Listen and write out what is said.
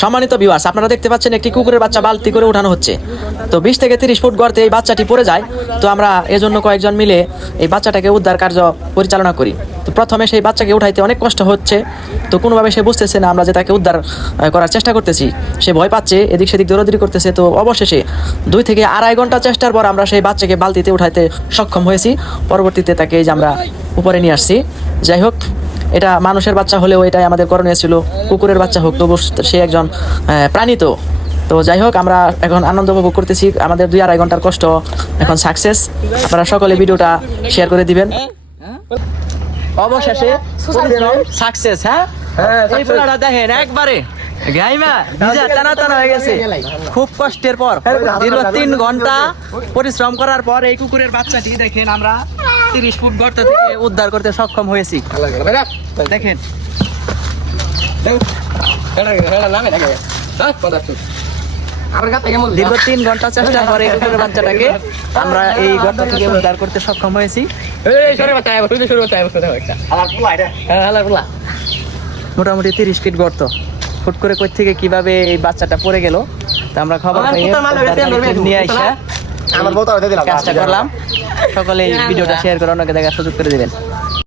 সম্মানিত ভিউয়ার্স, আপনারা দেখতে পাচ্ছেন একটি কুকুরের বাচ্চা বালতি করে উঠানো হচ্ছে। তো 20 থেকে 30 ফুট গর্তে এই বাচ্চাটি পড়ে যায়। তো আমরা এজন্য কয়েকজন মিলে এই বাচ্চাটাকে উদ্ধার কার্য পরিচালনা করি। তো প্রথমে সেই বাচ্চাকে উঠাইতে অনেক কষ্ট হচ্ছে। তো কোনোভাবে সে বুঝতেছে না আমরা যে তাকে উদ্ধার করার চেষ্টা করতেছি। সে ভয় পাচ্ছে, এদিক সেদিক দৌড়াদৌড়ি করতেছে। তো অবশেষে 2 থেকে আড়াই ঘন্টা চেষ্টার পর আমরা সেই বাচ্চাকে বালতিতে উঠাইতে সক্ষম হয়েছি। পরবর্তীতে তাকে এই যে আমরা উপরে নিয়ে আসছি। যাই হোক, এটা মানুষের বাচ্চা হলেও এটাই আমাদের করণীয় ছিল। কুকুরের বাচ্চা হোক, তবু সে একজন প্রাণী। তো যাই হোক, আমরা এখন আনন্দ উপভোগ করতেছি। আমাদের 2-2.5 ঘন্টার কষ্ট এখন সাকসেস। আপনারা সকলে ভিডিওটা শেয়ার করে দিবেন। অবশেষে সাকসেস। হ্যাঁ, এই পুরাটা দেখেন একবারে গাইমা নিজে টানা টানা হয়ে গেছে। খুব কষ্টের পর দীর্ঘ 3 ঘন্টা পরিশ্রম করার পর এই কুকুরের বাচ্চাটি দেখেন আমরা 30 ফুট গর্ত থেকে উদ্ধার করতে সক্ষম হয়েছি। দেখেন দীর্ঘ 3 ঘন্টা চেষ্টা করে কুকুরের বাচ্চাটাকে আমরা এই গর্ত থেকে উদ্ধার করতে সক্ষম হয়েছি। মোটামুটি 30 ফিট গর্ত। ফুট করে কই থেকে কিভাবে এই বাচ্চাটা পড়ে গেল তা আমরা খবর নিয়ে আসা কাজটা করলাম। সকলে এই ভিডিওটা শেয়ার করে অন্যকে দেখার সুযোগ করে দিবেন।